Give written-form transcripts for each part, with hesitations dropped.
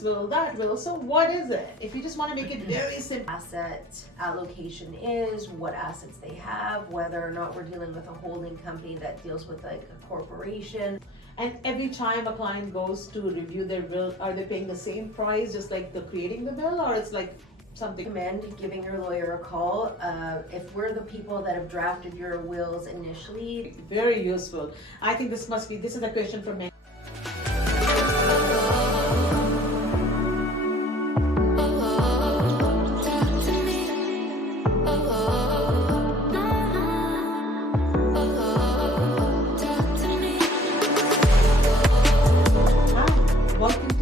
will. So what is it? If you just want to make it very simple. Asset allocation is, what assets they have, whether or not we're dealing with a holding company that deals with like a corporation. And every time a client goes to review their will, are they paying the same price just like the creating the will, or it's like something? Recommend giving your lawyer a call. If we're the people that have drafted your wills initially. Very useful. I think this is a question for many.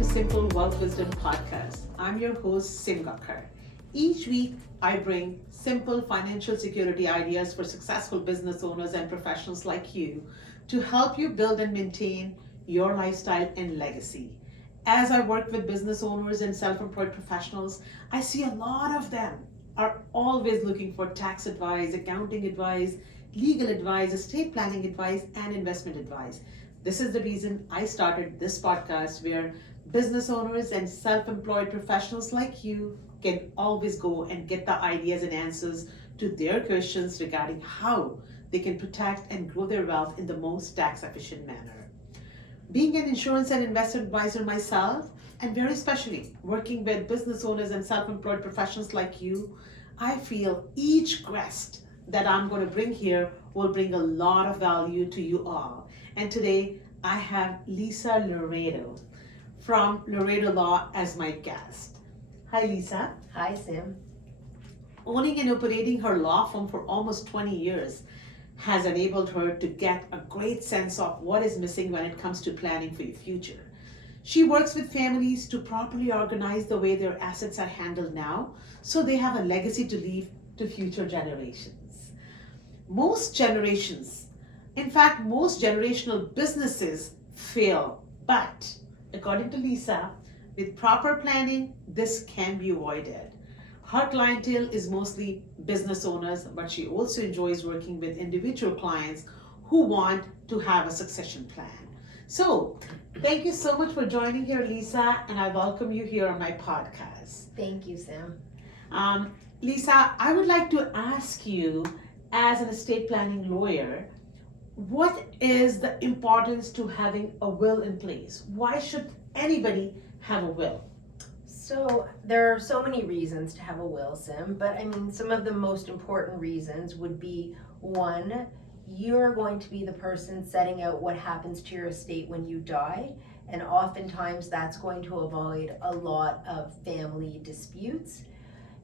Simple Wealth Wisdom Podcast. I'm your host, Gakhar. Each week, I bring simple financial security ideas for successful business owners and professionals like you to help you build and maintain your lifestyle and legacy. As I work with business owners and self-employed professionals, I see a lot of them are always looking for tax advice, accounting advice, legal advice, estate planning advice, and investment advice. This is the reason I started this podcast, where business owners and self-employed professionals like you can always go and get the ideas and answers to their questions regarding how they can protect and grow their wealth in the most tax-efficient manner. Being an insurance and investment advisor myself, and very especially working with business owners and self-employed professionals like you, I feel each guest that I'm going to bring here will bring a lot of value to you all. And today I have Lisa Laredo from Laredo Law as my guest. Hi, Lisa. Hi, Sim. Owning and operating her law firm for almost 20 years has enabled her to get a great sense of what is missing when it comes to planning for your future. She works with families to properly organize the way their assets are handled now, so they have a legacy to leave to future generations. Most generational businesses fail, but according to Lisa, with proper planning, this can be avoided. Her clientele is mostly business owners, but she also enjoys working with individual clients who want to have a succession plan. So, thank you so much for joining here, Lisa, and I welcome you here on my podcast. Thank you, Sam. Lisa, I would like to ask you, as an estate planning lawyer, what is the importance to having a will in place? Why should anybody have a will? So there are so many reasons to have a will, Sim, but I mean, some of the most important reasons would be, one, you're going to be the person setting out what happens to your estate when you die, and oftentimes that's going to avoid a lot of family disputes.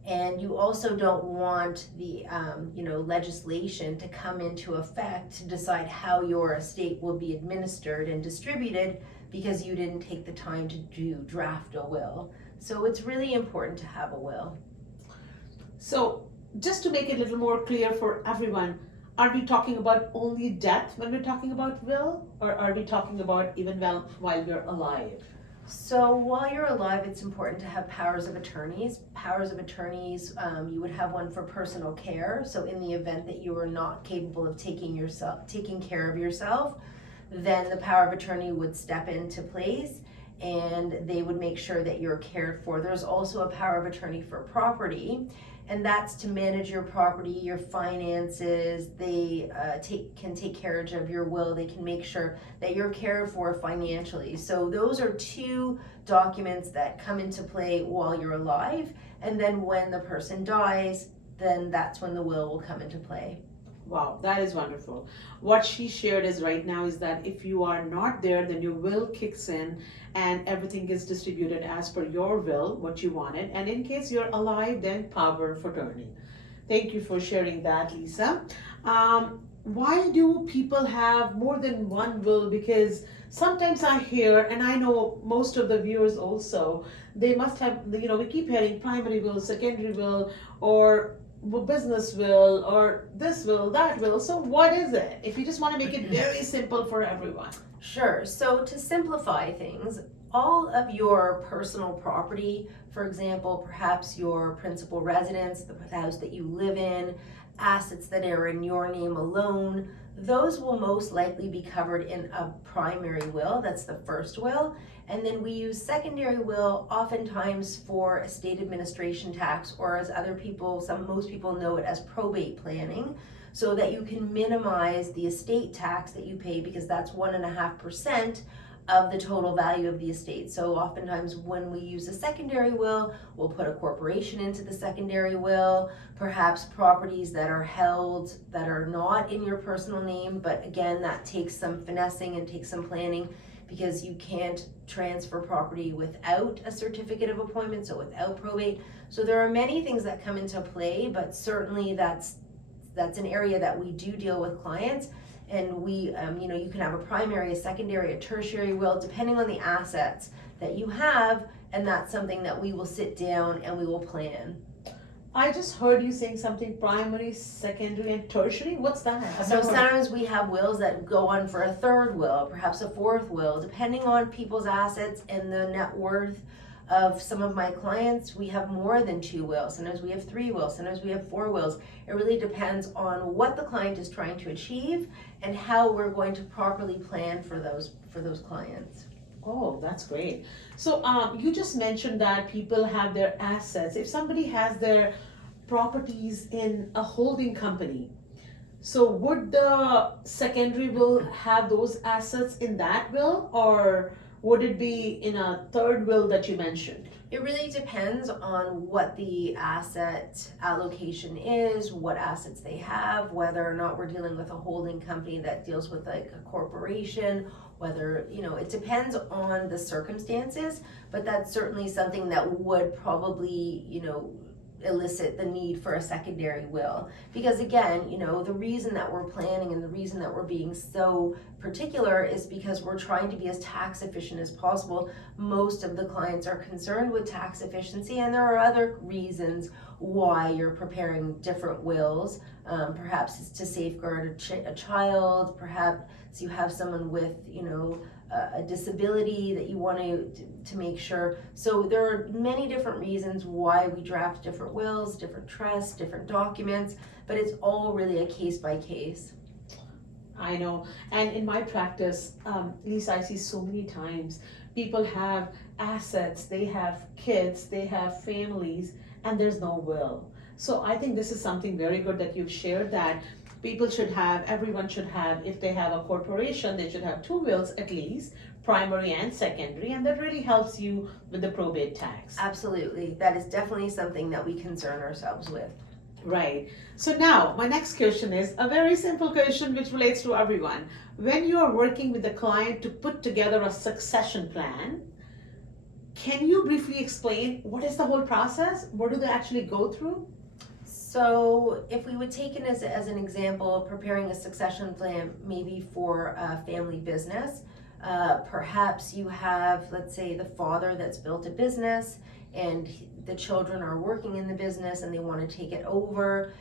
And you also don't want the legislation to come into effect to decide how your estate will be administered and distributed because you didn't take the time to draft a will. So it's really important to have a will. So just to make it a little more clear for everyone, are we talking about only death when we're talking about will, or are we talking about even while we're alive? So while you're alive, it's important to have powers of attorneys. Powers of attorneys, you would have one for personal care. So in the event that you are not capable of taking care of yourself, then the power of attorney would step into place and they would make sure that you're cared for. There's also a power of attorney for property, and that's to manage your property, your finances. They can take care of your will. They can make sure that you're cared for financially. So those are two documents that come into play while you're alive, and then when the person dies, then that's when the will come into play. Wow, that is wonderful. What she shared is right now is that if you are not there, then your will kicks in and everything is distributed as per your will, what you wanted. And in case you're alive, then power of attorney. Thank you for sharing that, Lisa. Why do people have more than one will? Because sometimes I hear, and I know most of the viewers also, they must have, we keep hearing primary will, secondary will, or business will, or this will, that will. So what is it? If you just want to make it very simple for everyone. Sure. So to simplify things, all of your personal property, for example, perhaps your principal residence, the house that you live in, assets that are in your name alone, those will most likely be covered in a primary will. That's the first will. And then we use secondary will oftentimes for estate administration tax, or as most people know it as probate planning, so that you can minimize the estate tax that you pay, because that's 1.5% of the total value of the estate. So oftentimes when we use a secondary will, we'll put a corporation into the secondary will, perhaps properties that are held that are not in your personal name, but again, that takes some finessing and takes some planning, because you can't transfer property without a certificate of appointment, so without probate. So there are many things that come into play, but certainly that's an area that we do deal with clients. And we, you can have a primary, a secondary, a tertiary will, depending on the assets that you have, and that's something that we will sit down and we will plan. I just heard you saying something primary, secondary, and tertiary. What's that? So sometimes we have wills that go on for a third will, perhaps a fourth will, depending on people's assets and the net worth of some of my clients. We have more than 2 wills. Sometimes we have 3 wills. Sometimes we have 4 wills. It really depends on what the client is trying to achieve and how we're going to properly plan for those clients. Oh, that's great. So you just mentioned that people have their assets. If somebody has their properties in a holding company, so would the secondary will have those assets in that will, or would it be in a third will that you mentioned? It really depends on what the asset allocation is, what assets they have, whether or not we're dealing with a holding company that deals with like a corporation, whether, it depends on the circumstances, but that's certainly something that would probably, elicit the need for a secondary will. Because again, the reason that we're planning and the reason that we're being so particular is because we're trying to be as tax efficient as possible. Most of the clients are concerned with tax efficiency, and there are other reasons why you're preparing different wills. Perhaps it's to safeguard a child, perhaps you have someone with, a disability that you want to make sure. So there are many different reasons why we draft different wills, different trusts, different documents, but it's all really a case by case. I know, and in my practice, Lisa, I see so many times people have assets, they have kids, they have families, and there's no will. So I think this is something very good that you've shared, that everyone should have, if they have a corporation, they should have 2 wills at least, primary and secondary, and that really helps you with the probate tax. Absolutely, that is definitely something that we concern ourselves with. Right. So now, my next question is a very simple question which relates to everyone. When you are working with the client to put together a succession plan, can you briefly explain what is the whole process? What do they actually go through? So if we would take it as an example, preparing a succession plan maybe for a family business, perhaps you have, let's say, the father that's built a business and the children are working in the business and they want to take it over.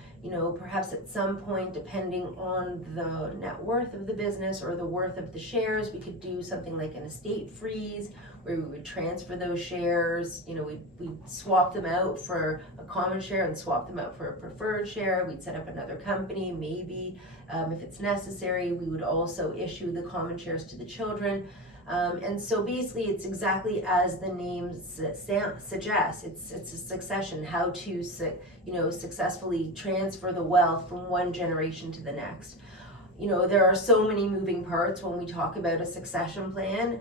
Perhaps at some point, depending on the net worth of the business or the worth of the shares, we could do something like an estate freeze, where we would transfer those shares. We'd swap them out for a common share and swap them out for a preferred share. We'd set up another company, maybe, if it's necessary. We would also issue the common shares to the children. And so basically it's exactly as the name suggests. It's a succession, how to successfully transfer the wealth from one generation to the next. There are so many moving parts when we talk about a succession plan.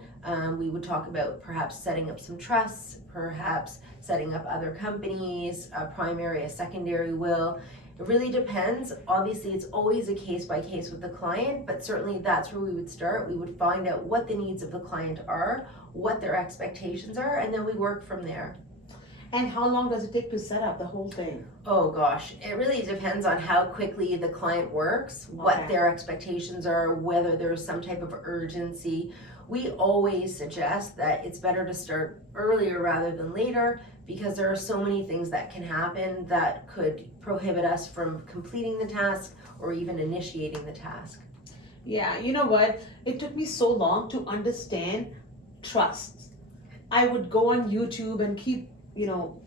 We would talk about perhaps setting up some trusts, perhaps setting up other companies, a primary, a secondary will. It really depends. Obviously, it's always a case by case with the client, but certainly that's where we would start. We would find out what the needs of the client are, what their expectations are, and then we work from there. And how long does it take to set up the whole thing? Oh gosh, it really depends on how quickly the client works, what their expectations are, whether there's some type of urgency. We always suggest that it's better to start earlier rather than later, because there are so many things that can happen that could prohibit us from completing the task or even initiating the task. Yeah, you know what? It took me so long to understand trusts. I would go on YouTube and keep,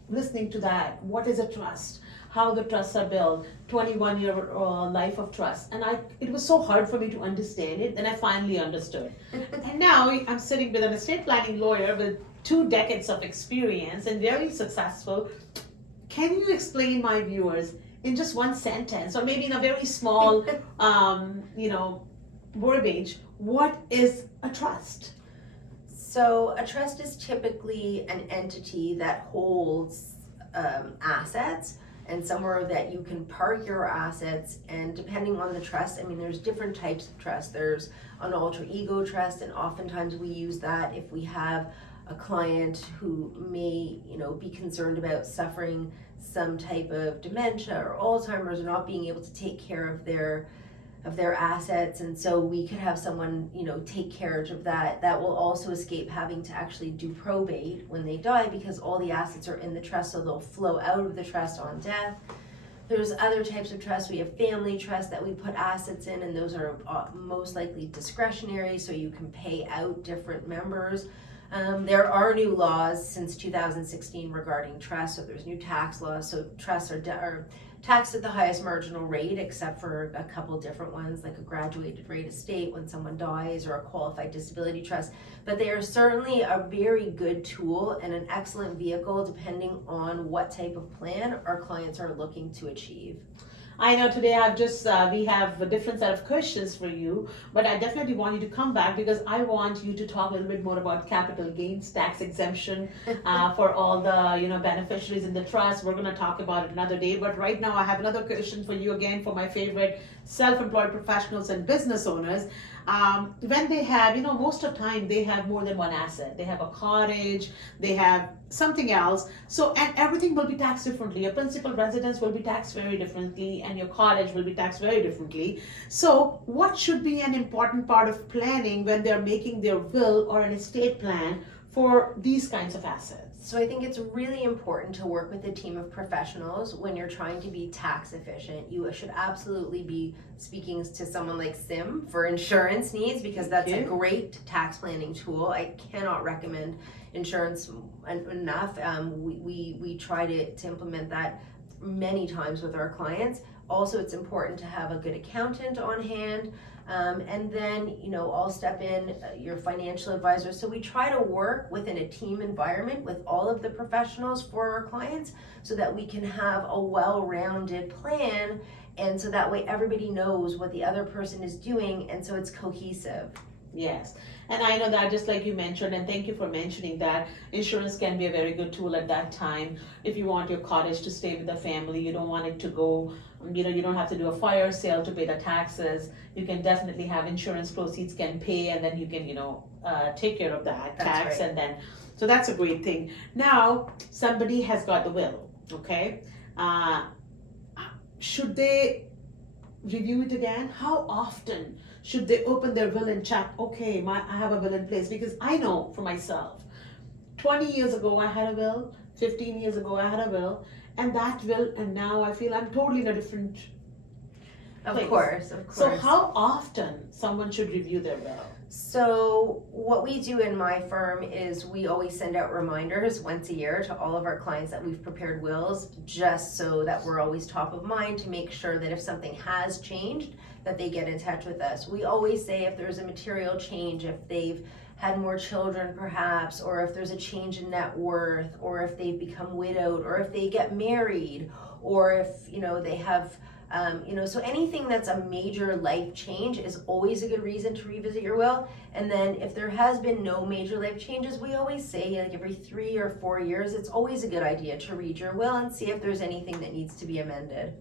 listening to that. What is a trust? how the trusts are built, 21-year life of trust. And it was so hard for me to understand it, and I finally understood. And now I'm sitting with an estate planning lawyer with 2 decades of experience and very successful. Can you explain my viewers in just one sentence, or maybe in a very small, verbiage, what is a trust? So a trust is typically an entity that holds assets and somewhere that you can park your assets. And depending on the trust, I mean, there's different types of trust. There's an alter ego trust, and oftentimes we use that if we have a client who may, be concerned about suffering some type of dementia or Alzheimer's, or not being able to take care of their assets, and so we could have someone take care of that. That will also escape having to actually do probate when they die, because all the assets are in the trust, so they'll flow out of the trust on death. There's other types of trusts. We have family trusts that we put assets in, and those are most likely discretionary, so you can pay out different members. There are new laws since 2016 regarding trusts, so there's new tax laws, so trusts are taxed at the highest marginal rate, except for a couple different ones, like a graduated rate estate when someone dies, or a qualified disability trust. But they are certainly a very good tool and an excellent vehicle depending on what type of plan our clients are looking to achieve. I know today we have a different set of questions for you, but I definitely want you to come back, because I want you to talk a little bit more about capital gains tax exemption for all the beneficiaries in the trust. We're going to talk about it another day, but right now I have another question for you, again, for my favorite self-employed professionals and business owners. When they have, most of the time they have more than one asset. They have a cottage, they have something else. So, and everything will be taxed differently. Your principal residence will be taxed very differently, and your cottage will be taxed very differently. So, what should be an important part of planning when they're making their will or an estate plan for these kinds of assets? So I think it's really important to work with a team of professionals when you're trying to be tax efficient. You should absolutely be speaking to someone like Sim for insurance needs, because that's a great tax planning tool. I cannot recommend insurance enough. We try to implement that many times with our clients. Also, it's important to have a good accountant on hand. And then, I'll step in, your financial advisor. So we try to work within a team environment with all of the professionals for our clients, so that we can have a well-rounded plan, and so that way everybody knows what the other person is doing, and so it's cohesive. Yes, and I know that, just like you mentioned, and thank you for mentioning that, insurance can be a very good tool at that time. If you want your cottage to stay with the family, you don't want it to go, you don't have to do a fire sale to pay the taxes. You can definitely have insurance proceeds can pay, and then you can, take care of that tax, right. And then, so that's a great thing. Now, somebody has got the will, okay? Should they review it again? How often should they open their will and check, okay, I have a will in place? Because I know for myself, 20 years ago I had a will, 15 years ago I had a will, and now I feel I'm totally in a different place. Of course. So how often someone should review their will? So what we do in my firm is we always send out reminders once a year to all of our clients that we've prepared wills, just so that we're always top of mind, to make sure that if something has changed, that they get in touch with us. We always say if there's a material change, if they've had more children perhaps, or if there's a change in net worth, or if they've become widowed, or if they get married, or if they have so anything that's a major life change is always a good reason to revisit your will. And then if there has been no major life changes, we always say, like, every 3 or 4 years, it's always a good idea to read your will and see if there's anything that needs to be amended.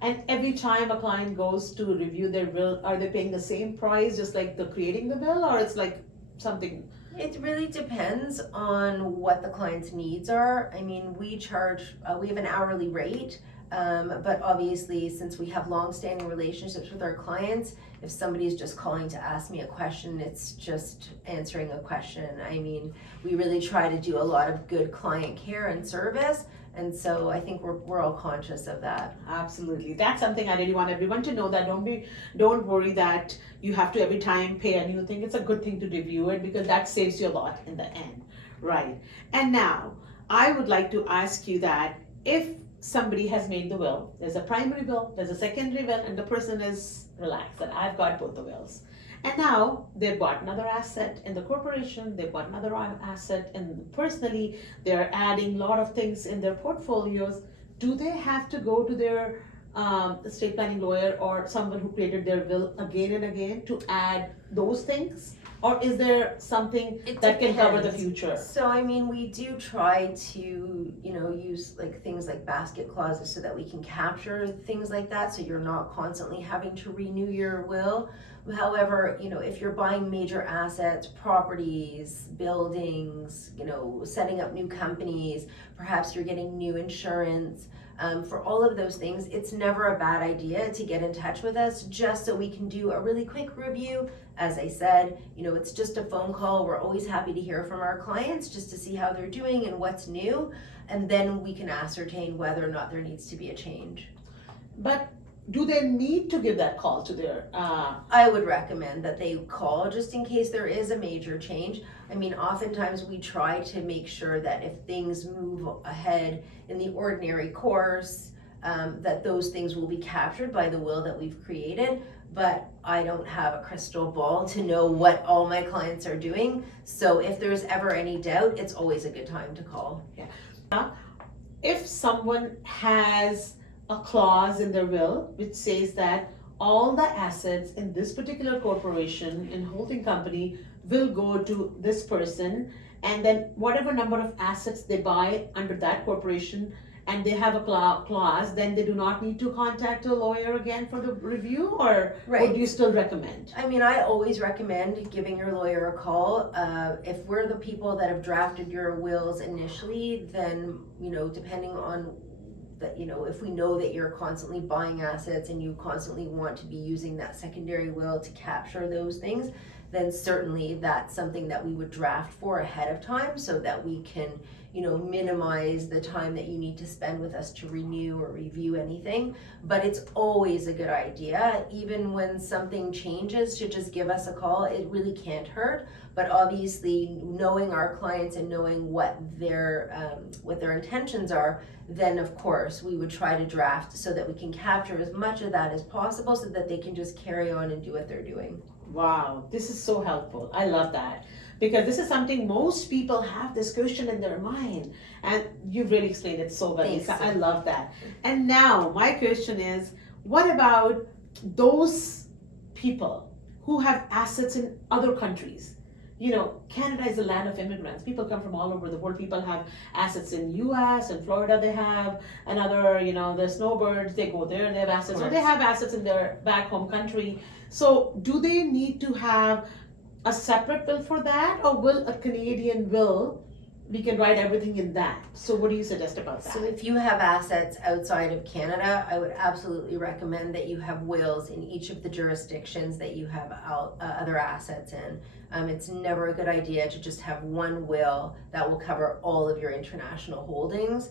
And every time a client goes to review their will, are they paying the same price, just like the creating the will, or it's like something? It really depends on what the client's needs are. I mean, we have an hourly rate. But obviously, since we have long-standing relationships with our clients, if somebody's just calling to ask me a question, it's just answering a question. I mean, we really try to do a lot of good client care and service, and so I think we're all conscious of that. Absolutely, that's something I really want everyone to know, that don't worry that you have to every time pay a new thing. It's a good thing to review it, because that saves you a lot in the end, right? And now I would like to ask you that if somebody has made the will. There's a primary will, there's a secondary will, and the person is relaxed that I've got both the wills. And now they've bought another asset in the corporation, they've bought another asset, and personally, they're adding a lot of things in their portfolios. Do they have to go to their estate planning lawyer or someone who created their will again and again to add those things? Or is there something that can cover the future? So I mean, we do try to, use like things like basket clauses so that we can capture things like that, so you're not constantly having to renew your will. However, if you're buying major assets, properties, buildings, setting up new companies, perhaps you're getting new insurance, for all of those things, it's never a bad idea to get in touch with us just so we can do a really quick review. As I said, it's just a phone call. We're always happy to hear from our clients just to see how they're doing and what's new, and then we can ascertain whether or not there needs to be a change. But do they need to give that call to their I would recommend that they call just in case there is a major change. I mean, oftentimes we try to make sure that if things move ahead in the ordinary course, that those things will be captured by the will that we've created. But I don't have a crystal ball to know what all my clients are doing. So if there's ever any doubt, it's always a good time to call. Yeah. If someone has a clause in their will which says that all the assets in this particular corporation and holding company will go to this person, and then whatever number of assets they buy under that corporation, and they have a clause, then they do not need to contact a lawyer again for the review, or do you still recommend? I mean, I always recommend giving your lawyer a call. If we're the people that have drafted your wills initially, then, depending on that, if we know that you're constantly buying assets and you constantly want to be using that secondary will to capture those things, then certainly that's something that we would draft for ahead of time so that we can, minimize the time that you need to spend with us to renew or review anything. But it's always a good idea, even when something changes, to just give us a call. It really can't hurt. But obviously, knowing our clients and knowing what their intentions are, then of course we would try to draft so that we can capture as much of that as possible so that they can just carry on and do what they're doing. Wow, this is so helpful. I love that, because this is something most people have this question in their mind, and you've really explained it so well, Lisa. I love that. And now my question is, what about those people who have assets in other countries? Canada is a land of immigrants. People come from all over the world. People have assets in US and Florida. They have another, the snowbirds, they go there and they have assets. Or they have assets in their back home country. So do they need to have a separate will for that, or will a Canadian will, we can write everything in that? So what do you suggest about that? So if you have assets outside of Canada, I would absolutely recommend that you have wills in each of the jurisdictions that you have other assets in. It's never a good idea to just have one will that will cover all of your international holdings.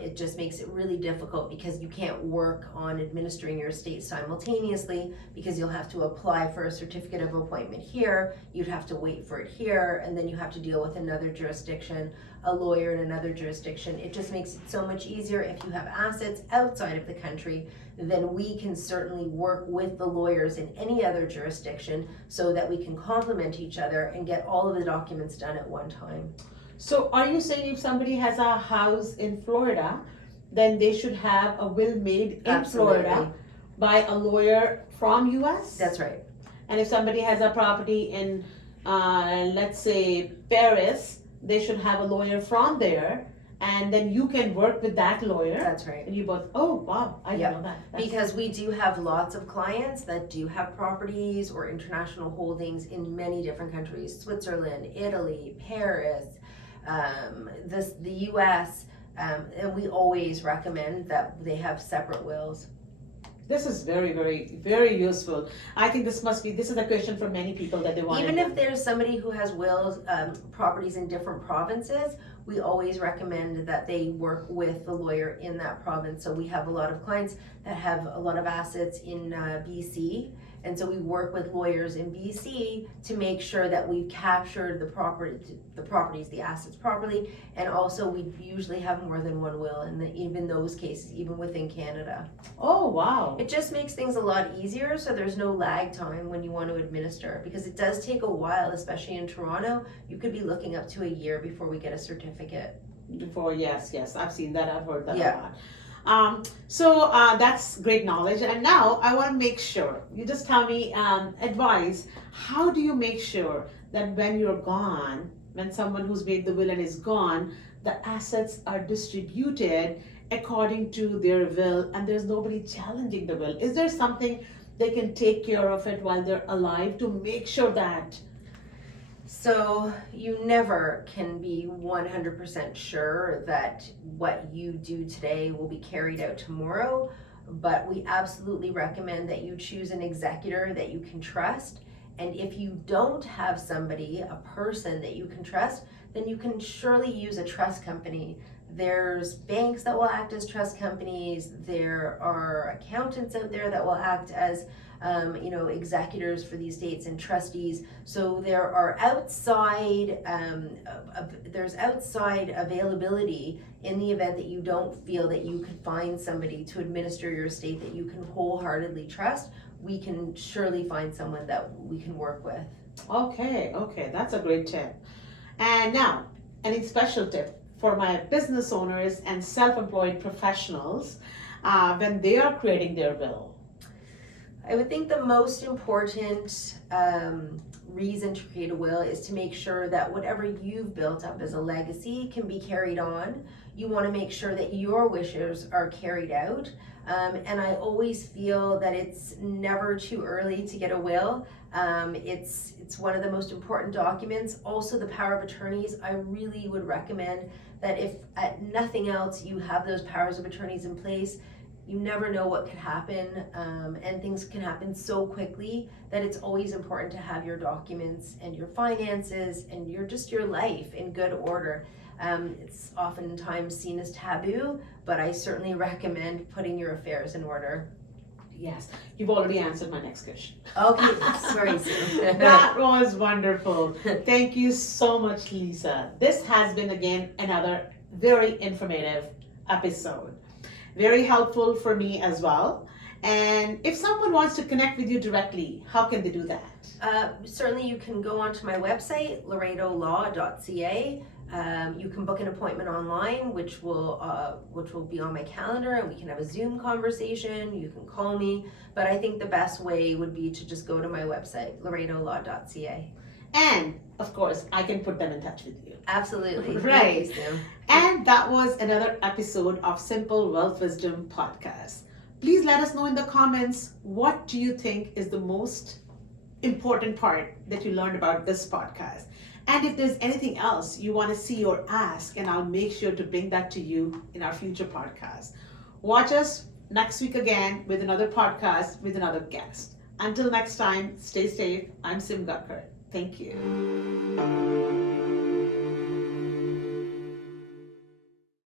It just makes it really difficult because you can't work on administering your estate simultaneously, because you'll have to apply for a certificate of appointment here, you'd have to wait for it here, and then you have to deal with another jurisdiction, a lawyer in another jurisdiction. It just makes it so much easier if you have assets outside of the country. Then we can certainly work with the lawyers in any other jurisdiction so that we can complement each other and get all of the documents done at one time. So are you saying if somebody has a house in Florida, then they should have a will made in Florida by a lawyer from US? That's right. And if somebody has a property in, let's say, Paris, they should have a lawyer from there, and then you can work with that lawyer. That's right. And you both, oh wow, I didn't know that. Because we do have lots of clients that do have properties or international holdings in many different countries: Switzerland, Italy, Paris, the US, and we always recommend that they have separate wills. This is very, very, very useful. I think this is a question for many people that they want. Even if there's somebody who has wills, properties in different provinces, we always recommend that they work with the lawyer in that province. So we have a lot of clients that have a lot of assets in BC, And so we work with lawyers in BC to make sure that we've captured the properties, the assets properly. And also we usually have more than one will in even those cases, even within Canada. Oh, wow. It just makes things a lot easier, so there's no lag time when you want to administer, because it does take a while, especially in Toronto. You could be looking up to a year before we get a certificate. Before, yes, I've seen that, I've heard that a Yeah. lot. So that's great knowledge. And now I want to make sure you just tell me advice. How do you make sure that when you're gone, when someone who's made the will and is gone, the assets are distributed according to their will and there's nobody challenging the will? Is there something they can take care of it while they're alive to make sure that? So you never can be 100% sure that what you do today will be carried out tomorrow, but we absolutely recommend that you choose an executor that you can trust. And if you don't have somebody, a person that you can trust, then you can surely use a trust company. There's banks that will act as trust companies. There are accountants out there that will act as executors for these estates and trustees. So there are there's outside availability in the event that you don't feel that you could find somebody to administer your estate that you can wholeheartedly trust. We can surely find someone that we can work with. Okay, that's a great tip. And now, any special tip for my business owners and self-employed professionals when they are creating their will? I would think the most important reason to create a will is to make sure that whatever you've built up as a legacy can be carried on. You want to make sure that your wishes are carried out. And I always feel that it's never too early to get a will. It's one of the most important documents. Also, the power of attorneys. I really would recommend that if at nothing else you have those powers of attorneys in place. You never know what could happen, and things can happen so quickly that it's always important to have your documents and your finances and your life in good order. It's oftentimes seen as taboo, but I certainly recommend putting your affairs in order. Yes, you've already answered my next question. Okay, sorry, Sue. That was wonderful. Thank you so much, Lisa. This has been again another very informative episode. Very helpful for me as well. And if someone wants to connect with you directly, how can they do that? Certainly you can go onto my website, laredolaw.ca. You can book an appointment online, which will be on my calendar, and we can have a Zoom conversation. You can call me, but I think the best way would be to just go to my website, laredolaw.ca. And of course, I can put them in touch with you. Absolutely. Right. Thank you, Sue. And that was another episode of Simple Wealth Wisdom Podcast. Please let us know in the comments, what do you think is the most important part that you learned about this podcast? And if there's anything else you want to see or ask, and I'll make sure to bring that to you in our future podcast. Watch us next week again with another podcast with another guest. Until next time, stay safe. I'm Sim Gakhar. Thank you.